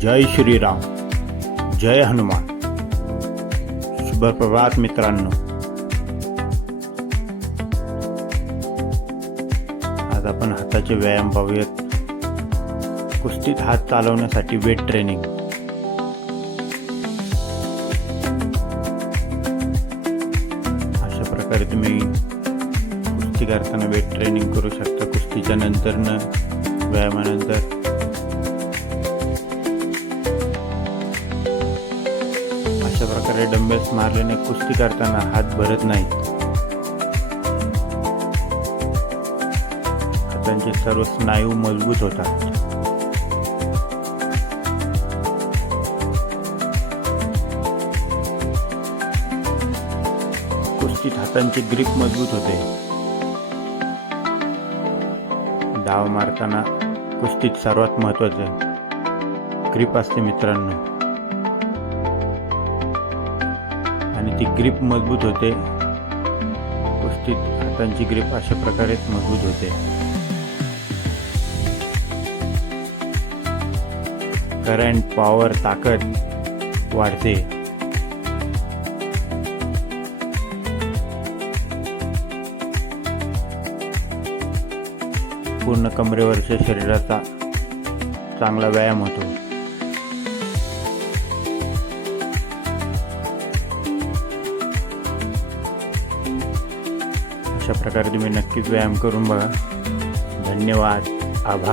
जय श्रीराम जय हनुमान। शुभप्रभात मित्रांनो। आज आपण हाताचे व्यायाम पाहूयात. कुस्तीत हात चालवण्यासाठी वेट ट्रेनिंग अशा प्रकारे तुम्ही कुस्ती करताना वेट ट्रेनिंग करू शकता. कुस्तीच्या नंतरनं व्यायामानंतर अशा डंबेल्स मारल्याने कुस्ती करताना हात भरत नाही हातांचे सर्व स्नायू मजबूत होतात. कुस्तीत हातांची ग्रीप मजबूत होते. डाव मारताना कुस्तीत सर्वात महत्वाचं ग्रीप असते मित्रांनो. आणि ती ग्रीप मजबूत होते. कुस्तीत हातांची ग्रीप अशा प्रकारेच मजबूत होते. करंट पॉवर ताकद वाढते. पूर्ण कमरेवरच्या शरीराचा चांगला व्यायाम होतो. अशा प्रकारे तुम्ही नक्कीच व्यायाम करून बघा. धन्यवाद. आभार.